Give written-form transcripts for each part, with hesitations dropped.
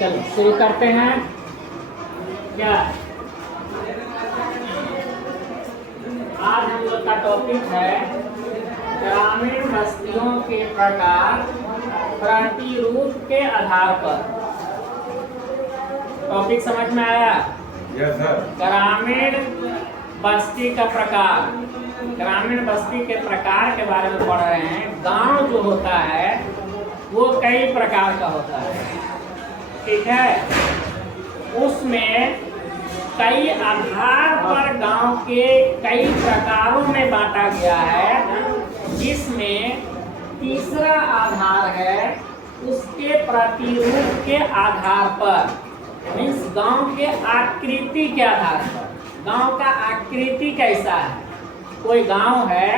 चलो शुरू करते हैं। क्या आज हम लोग का टॉपिक है ग्रामीण बस्तियों के प्रकार प्रतिरूप के आधार पर। टॉपिक समझ में आया? Yes sir. ग्रामीण बस्ती का प्रकार, ग्रामीण बस्ती के प्रकार के बारे में पढ़ रहे हैं। गांव जो होता है वो कई प्रकार का होता है, ठीक है। उसमें कई आधार पर गांव के कई प्रकारों में बांटा गया है, जिसमें तीसरा आधार है उसके प्रतिरूप के आधार पर, मीन्स गांव के आकृति के आधार पर। गांव का आकृति कैसा है, कोई गांव है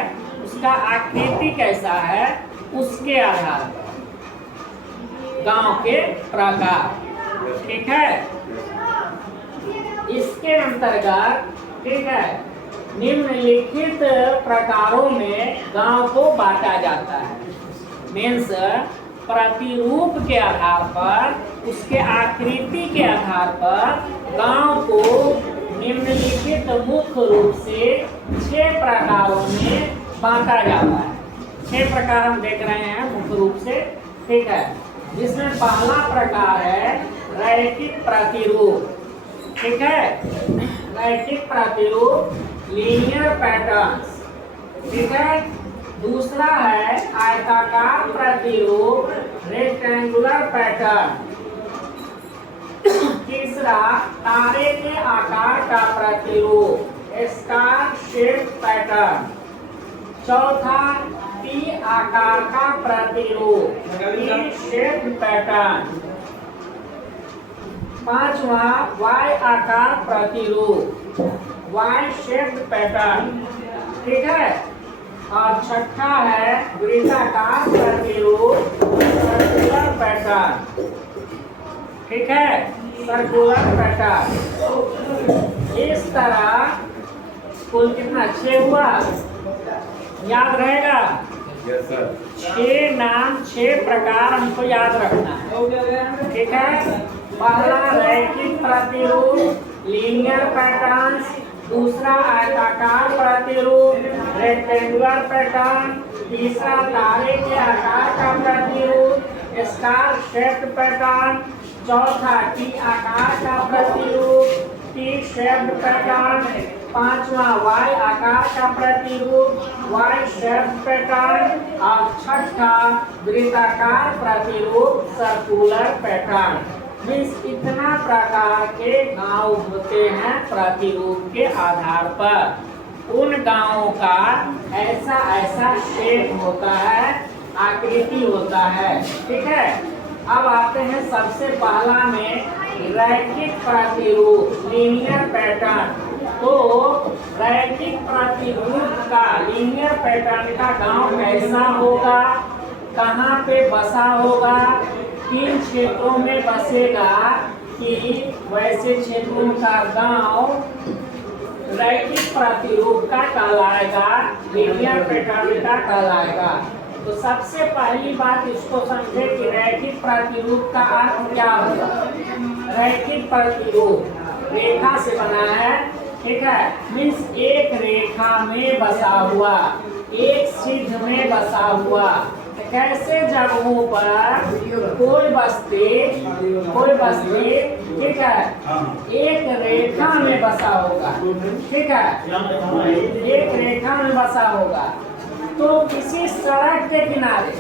उसका आकृति कैसा है, उसके आधार पर गांव के प्रकार, ठीक है। इसके अंतर्गत, ठीक है, निम्नलिखित प्रकारों में गांव को बांटा जाता है। मीन्स प्रतिरूप के आधार पर, उसके आकृति के आधार पर गांव को निम्नलिखित मुख्य रूप से 6 प्रकारों में बांटा जाता है। 6 प्रकार हम देख रहे हैं मुख्य रूप से, ठीक है। जिसमें पहला प्रकार है रैखिक प्रतिरूप, ठीक है। रैखिक प्रतिरूप, लीनियर पैटर्न्स, ठीक है। दूसरा है आयताकार प्रतिरूप, रेक्टेंगुलर पैटर्न। तीसरा तारे के आकार का प्रतिरूप, स्टार शेप पैटर्न। चौथा टी आकार का प्रतिरूप, टी शेप पैटर्न। पांचवा वाई आकार प्रतिरूप, वाई शेप पैटर्न, ठीक है। और छठा है वृत्ताकार प्रतिरूप, सर्कुलर पैटर्न, ठीक है, सर्कुलर पैटर्न। इस तरह कुल कितना 6 हुआ, याद रहेगा? Yes sir. 6 नाम, 6 प्रकार हमको याद रखना है, ठीक है। पहला रैखिक प्रतिरूप, लीनियर पैटर्न्स। दूसरा आयताकार प्रतिरूप, रेक्टेंगुलर पैटर्न। तीसरा तारे के आकार का प्रतिरूप, स्टार शेप्ड पैटर्न। चौथा टी आकार का प्रतिरूप, टी शेप्ड पैटर्न। पांचवा वाई आकार का प्रतिरूप, वाई शेप्ड पैटर्न। और छठा वृत्ताकार प्रतिरूप, सर्कुलर पैटर्न। मीन्स इतना प्रकार के गांव होते हैं प्रतिरूप के आधार पर। उन गांवों का ऐसा ऐसा शेप होता है, आकृति होता है, ठीक है। अब आते हैं सबसे पहला में रैखिक प्रतिरूप, लीनियर पैटर्न। तो रैखिक प्रतिरूप का, लीनियर पैटर्न का गांव कैसा होगा, कहाँ पे बसा होगा, किन क्षेत्रों में बसेगा, कि वैसे क्षेत्रों का गांव रैखिक प्रतिरूप का कहलाएगा, लीनियर पैटर्न का कहलाएगा। तो सबसे पहली बात इसको समझे कि रैखिक प्रतिरूप का अर्थ क्या होगा। रैखिक प्रतिरूप रेखा से बना है, ठीक है। मीन्स एक रेखा में बसा हुआ, एक सिद्ध में बसा हुआ। कैसे जगहों पर कोई बस्ती, ठीक है, एक रेखा में बसा होगा, ठीक है, एक रेखा में बसा होगा। तो किसी सड़क के किनारे,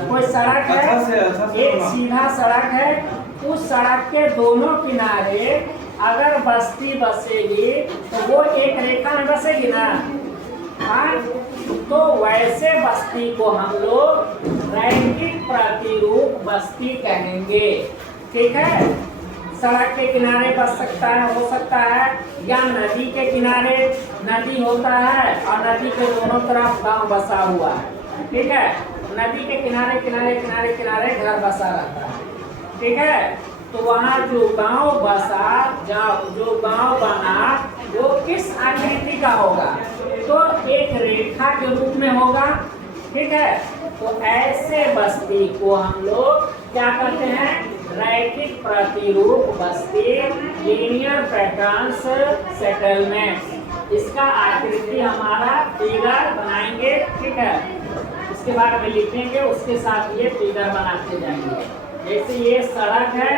कोई सड़क है, एक सीधा सड़क है, उस सड़क के दोनों किनारे अगर बस्ती बसेगी तो वो एक रेखा में बसेगी ना। हाँ, तो वैसे बस्ती को हम लोग रैखिक प्रतिरूप बस्ती कहेंगे, ठीक है। सड़क के किनारे बस सकता है, हो सकता है, या नदी के किनारे, नदी होता है और नदी के दोनों तरफ गांव बसा हुआ है, ठीक है। नदी के किनारे किनारे किनारे किनारे घर बसा रहता है, ठीक है। तो वहाँ जो गांव बसा, जो गांव बना, वो किस आकृति का होगा, तो एक रेखा के रूप में होगा, ठीक है। तो ऐसे बस्ती को हम लोग क्या कहते हैं, रैखिक प्रतिरूप बस्ती लीनियर पैटर्न्स सेटलमेंट। इसका आकृति हमारा फिगर बनाएंगे, ठीक है। इसके बारे में लिखेंगे, उसके साथ ये फिगर बनाते जाएंगे। जैसे ये सड़क है,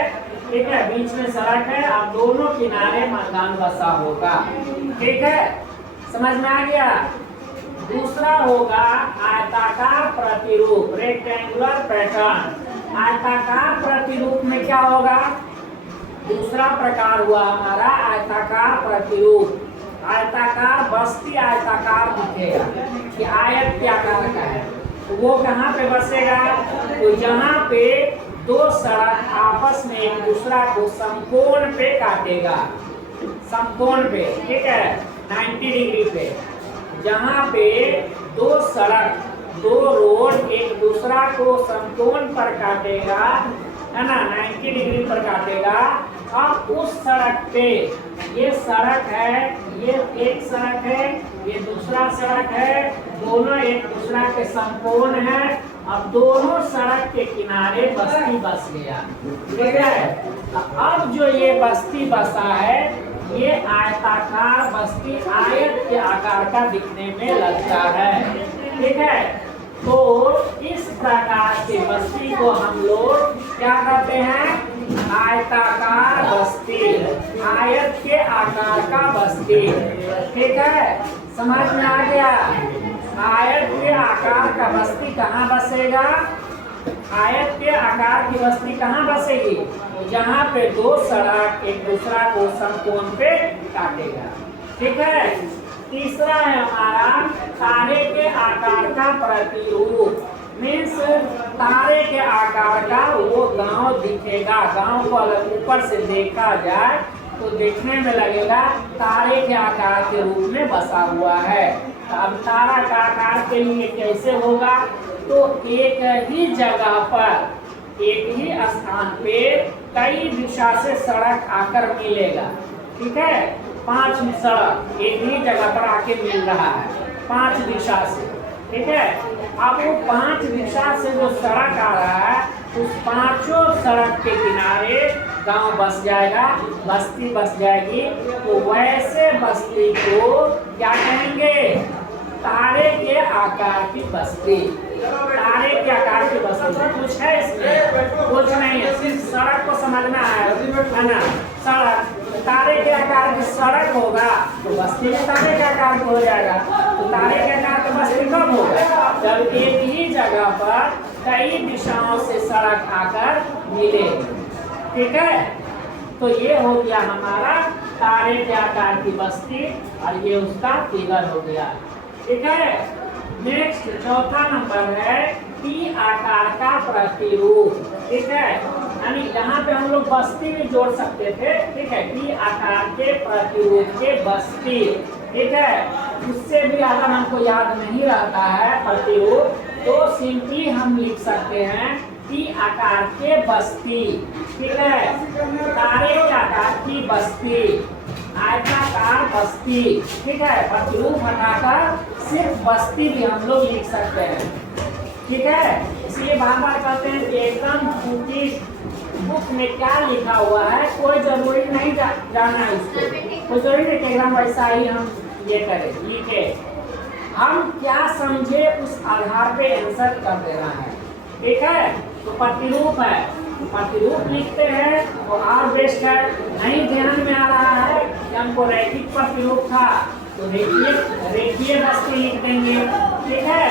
ठीक है, बीच में सड़क है, अब दोनों किनारे मकान बसा होगा, ठीक है, समझ में आ गया। दूसरा होगा आयताकार प्रतिरूप रेक्टेंगुलर पैटर्न। आयताकार प्रतिरूप में क्या होगा, दूसरा प्रकार हुआ हमारा आयताकार प्रतिरूप। आयताकार बस्ती आयताकार दिखेगा कि आयत के आकार का है, तो वो कहाँ पे बसेगा, तो जहाँ पे दो सड़क आपस में एक दूसरा को समकोण पे काटेगा, समकोण पे, ठीक है, 90 डिग्री पे। जहाँ पे दो सड़क, दो रोड एक दूसरा को समकोण पर काटेगा, है ना, 90 डिग्री पर काटेगा। अब उस सड़क पे, ये सड़क है, ये एक सड़क है, ये दूसरा सड़क है, दोनों एक दूसरा के समकोण है। अब दोनों सड़क के किनारे बस्ती बस गया, ठीक है। अब जो ये बस्ती बसा है, ये आयताकार बस्ती आयत के आकार का दिखने में लगता है, ठीक है। तो इस प्रकार से बस्ती को हम लोग क्या कहते हैं, आयताकार बस्ती, आयत के आकार का बस्ती, ठीक है, समझ में आ गया। आयत के आकार का बस्ती कहाँ बसेगा, आयत के आकार की बस्ती कहाँ बसेगी, जहाँ पे दो सड़क एक दूसरा को समकोण पे काटेगा, ठीक है। तीसरा है हमारा तारे के आकार का प्रतिरूप। मीन्स तारे के आकार का वो गांव दिखेगा। गांव को अगर ऊपर से देखा जाए तो देखने में लगेगा तारे के आकार के रूप में बसा हुआ है। अब तारा का आकार के लिए कैसे होगा, तो एक ही जगह पर, एक ही स्थान पे कई दिशा से सड़क आकर मिलेगा, ठीक है। 5 सड़क एक ही जगह पर आके मिल रहा है, 5 दिशा से, ठीक है। अब वो 5 दिशा से जो सड़क आ रहा है, उस पांचों सड़क के किनारे गांव बस जाएगा, बस्ती बस जाएगी। तो वैसे बस्ती को क्या कहेंगे, तारे के आकार की बस्ती। तारे के आकार की बस्ती कुछ है इसमें, कुछ नहीं है, सिर्फ सड़क को समझना है ना। सड़क तारे के आकार की सड़क होगा तो बस्ती में तारे के आकार की हो जाएगा। तो तारे के आकार की बस्ती कब होगा, जब एक ही जगह पर कई दिशाओं से सड़क आकर मिलेगी, ठीक है। तो ये हो गया हमारा तारे के आकार की बस्ती, और ये उसका फिगर हो गया, ठीक है। नेक्स्ट चौथा नंबर है टी आकार का प्रतिरूप, ठीक है। यानी यहाँ पे हम लोग बस्ती भी जोड़ सकते थे, ठीक है, टी आकार के प्रतिरूप के बस्ती, ठीक है। उससे भी अगर हमको याद नहीं रहता है प्रतिरूप, तो सिंपली हम लिख सकते हैं टी आकार के बस्ती, ठीक है। तारे के आकार की बस्ती, आयताकार बस्ती, ठीक है। प्रतिरूप हटाकर सिर्फ बस्ती भी हम लोग लिख सकते हैं, ठीक है। इसलिए बार बार कहते हैं कि एकदम टूटी बुक में क्या लिखा हुआ है कोई जरूरी नहीं जाना है उसको, कोई जरूरी नहीं कि एकदम वैसा ही हम ये करें, लिखे। हम क्या समझे उस आधार पे आंसर कर देना है, ठीक है। तो प्रतिरूप है, प्रतिरूप लिखते हैं तो और बेस्ट है। नहीं ध्यान में आ रहा है कि हमको रैखिक प्रतिरूप था, तो रेखीय बस्ती लिख देंगे, ठीक है।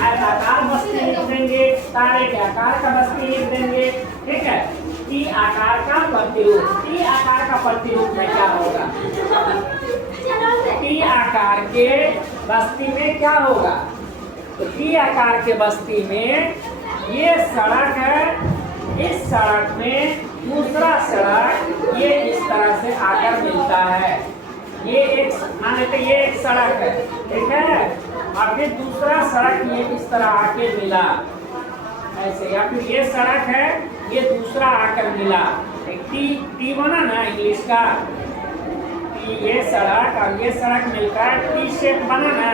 आयताकार बस्ती लिख देंगे, तारे के आकार का बस्ती लिख देंगे, ठीक है। टी आकार का प्रतिरूप, टी आकार का प्रतिरूप में क्या होगा, टी आकार के बस्ती में क्या होगा, तो टी आकार के बस्ती में ये सड़क है, इस सड़क में दूसरा सड़क ये इस तरह से आकर मिलता है। ये एक मान लेते ये एक सड़क है, ठीक है, और फिर दूसरा सड़क ये इस तरह आके मिला ऐसे, या फिर ये सड़क है ये दूसरा आकर मिला। एक टी बना ना इंग्लिश का, ये सड़क और ये सड़क मिलकर टी शेप बना ना।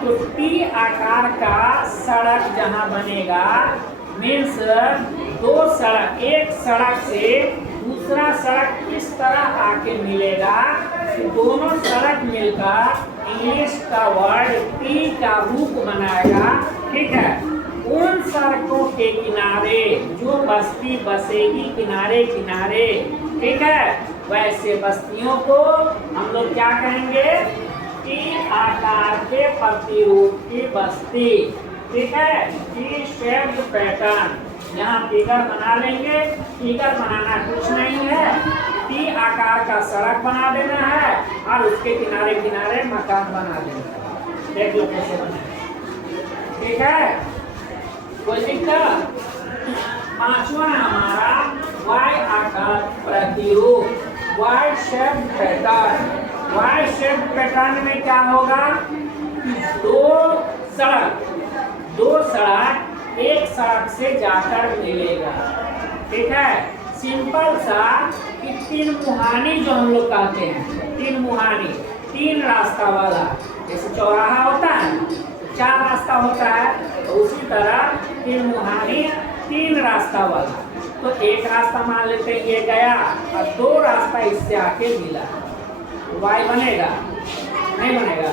तो टी आकार का सड़क जहाँ बनेगा मीन्स दो सड़क, एक सड़क से दूसरा सड़क इस तरह आके मिलेगा कि दोनों सड़क मिलकर इंग्लिश का वर्ड टी का रूप बनाएगा। ठीक है, उन सड़कों के किनारे जो बस्ती बसेगी किनारे किनारे, ठीक है, वैसे बस्तियों को हम लोग क्या कहेंगे? टी आकार के प्रतिरूप की बस्ती। ठीक है, टी शेप्ड पैटर्न। यहाँ फिगर बना लेंगे। फिगर बनाना कुछ नहीं है, टी आकार का सड़क बना देना है और उसके किनारे किनारे मकान बना देना है। देख लो कैसे बने। ठीक है, कोई दिक्कत? पांचवा हमारा वाई आकार प्रतिरूप, y shape pattern. Y shape pattern में क्या होगा? दो सड़क एक सड़क से जाकर मिलेगा। ठीक है, सिंपल सा कि तीन मुहानी जो हम लोग कहते हैं, तीन मुहानी, तीन रास्ता वाला। जैसे चौराहा होता है, चार रास्ता होता है, तो उसी तरह तीन मुहानी, तीन रास्ता वाला। तो एक रास्ता मान लेते हैं ये गया और दो रास्ता इससे आके मिला, वाई बनेगा? नहीं बनेगा।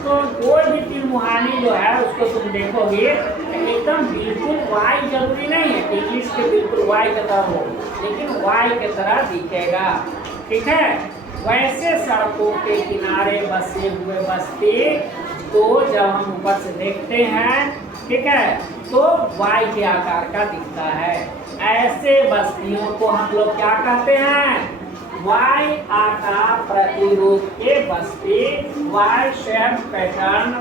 तो कोई भी तीन मुहानी जो है उसको तुम देखोगे एकदम बिल्कुल वाई जरूरी नहीं है इंग्लिश के बिल्कुल वाई की तरह हो, लेकिन वाई की तरह दिखेगा। ठीक है, वैसे सड़कों के किनारे बसे हुए बस्ती तो जब हम ऊपर से देखते हैं, ठीक है, तो वाई के आकार का दिखता है। ऐसे बस्तियों को हम लोग क्या कहते हैं? वाई आकार प्रतिरूप के बस्ती, वाई शेप पैटर्न।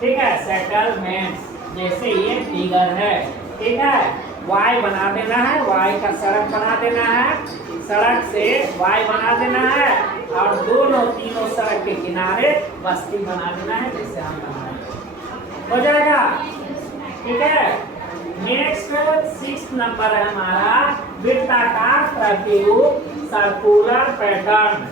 ठीक है, सेटलमेंट जैसे ये फिगर है। ठीक है, वाई बना देना है, वाई का सड़क बना देना है, सड़क से वाई बना देना है और दोनों तीनों सड़क के किनारे बस्ती बना देना है, जैसे हम बनाए हो जाएगा। ठीक है, नेक्स्ट 6 नंबर है हमारा वृत्ताकार प्रतिरूप, सर्कुलर पैटर्न।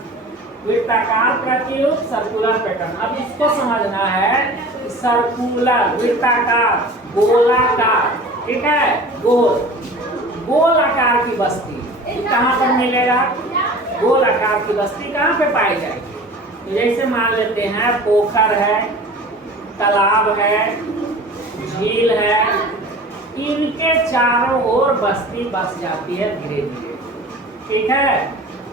वृत्ताकार प्रतिरूप, सर्कुलर पैटर्न। अब इसको समझना है कि सर्कुलर, वृत्ताकार, गोलाकार, ठीक है, गोल आकार की बस्ती कहाँ पर मिलेगा? गोल आकार की बस्ती कहाँ पे पाई जाएगी? जैसे मान लेते हैं पोखर है, तालाब है, झील है, इनके चारों ओर बस्ती बस जाती है धीरे धीरे। ठीक है,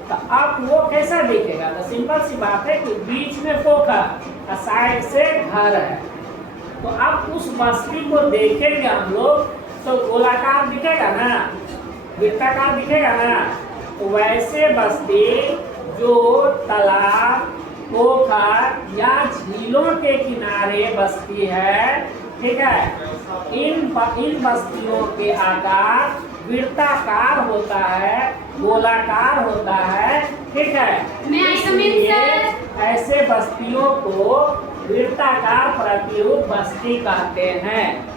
तो अब वो कैसा दिखेगा? तो सिंपल सी बात है कि बीच में पोखर और साइड से घर है, तो अब उस बस्ती को देखेंगे हम लोग तो गोलाकार दिखेगा ना, वृत्ताकार दिखेगा ना। तो वैसे बस्ती जो तालाब, पोखर या झीलों के किनारे बस्ती है, ठीक है, इन बस्तियों के आकार वृत्ताकार होता है, गोलाकार होता है। ठीक है, इसलिए ऐसे बस्तियों को वृत्ताकार प्रतिरूप बस्ती कहते हैं।